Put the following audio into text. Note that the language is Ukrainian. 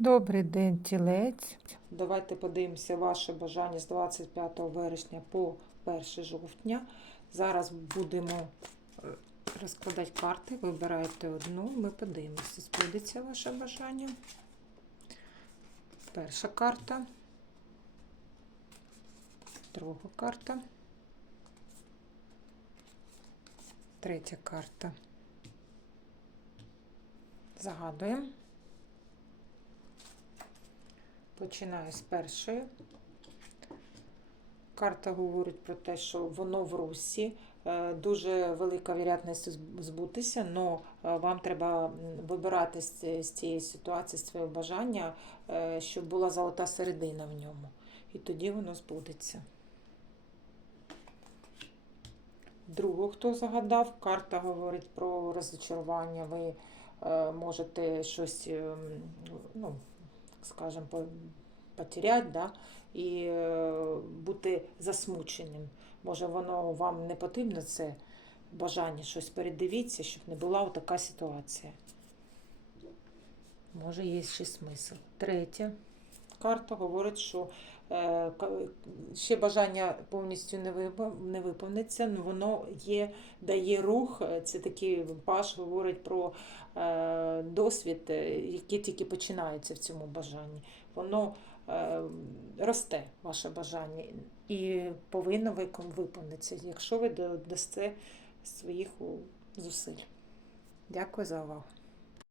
Добрий день, тілець. Давайте подивимося ваше бажання з 25 вересня по 1 жовтня. Зараз будемо е, розкладати карти. Вибираєте одну, ми подивимося, збудеться ваше бажання. Перша карта. Друга карта. Третя карта. Загадуємо. Починаю з першої. Карта говорить про те, що воно в русі. Е, Дуже велика вірятність збутися, але вам треба вибирати з цієї ситуації своє бажання, е, щоб була золота середина в ньому. І тоді воно збудеться. Другу, хто загадав, карта говорить про розчарування. Ви е, можете щось, ем, ну, скажімо, по- потерять, да? і е, бути засмученим. Може, воно вам не потрібно це бажання щось передивіться, щоб не була така ситуація. Може, є ще смисл. Третя карта говорить, що е, ще бажання повністю не виповниться, але воно є, дає рух. Це такий паш говорить про е, досвід, е, який тільки починається в цьому бажанні. Воно росте, ваше бажання, і повинно виповнитися, якщо ви дасте своїх зусиль. Дякую за увагу.